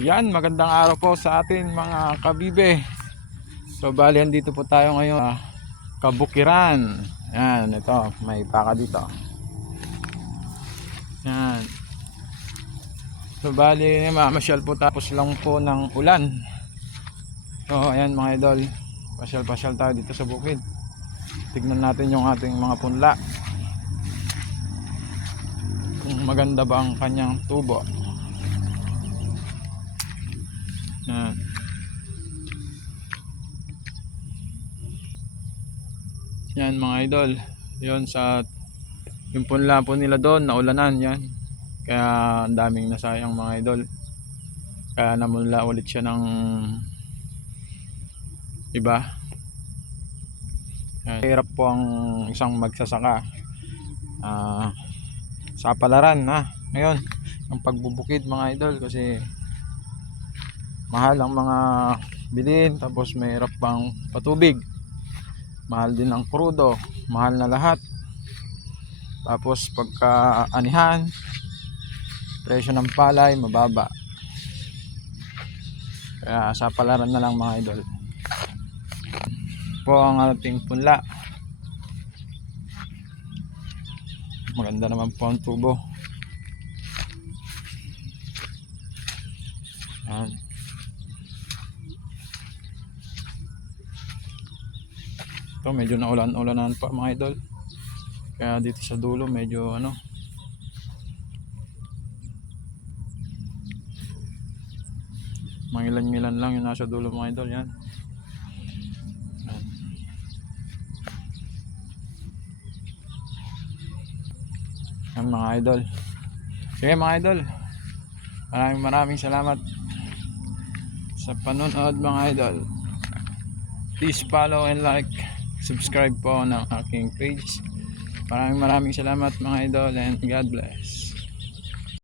Yan, magandang araw po sa atin mga kabibe. So bali andito po tayo ngayon sa Kabukiran. Yan, ito, may baka dito. Yan. So bali mamasyal po tapos lang po ng ulan. So ayan mga idol, pasyal-pasyal tayo dito sa bukid. Tignan natin yung ating mga punla. Kung maganda ba ang kanyang tubo. Yan. Yan mga idol, yon sa yung punla po nila doon naulanan yan, kaya ang daming nasayang mga idol, kaya namunla ulit siya ng iba. Hirap po ang isang magsasaka sa palaran na ngayon ang pagbubukid mga idol, kasi mahal ang mga bilhin, tapos mahirap pang patubig, mahal din ang krudo, mahal na lahat. Tapos pagka anihan, presyo ng palay mababa, kaya sa palaran na lang mga idol po ang ating punla. Maganda naman po ang tubo. Yan. Ito medyo naulan-ulanan pa mga idol, kaya dito sa dulo medyo mangilan-ngilan lang yung nasa dulo mga idol. Yan. Yan. Yan mga idol. Sige mga idol, maraming salamat sa panonood mga idol. Please follow and like, subscribe po ng aking page. Maraming salamat mga idol, and God bless.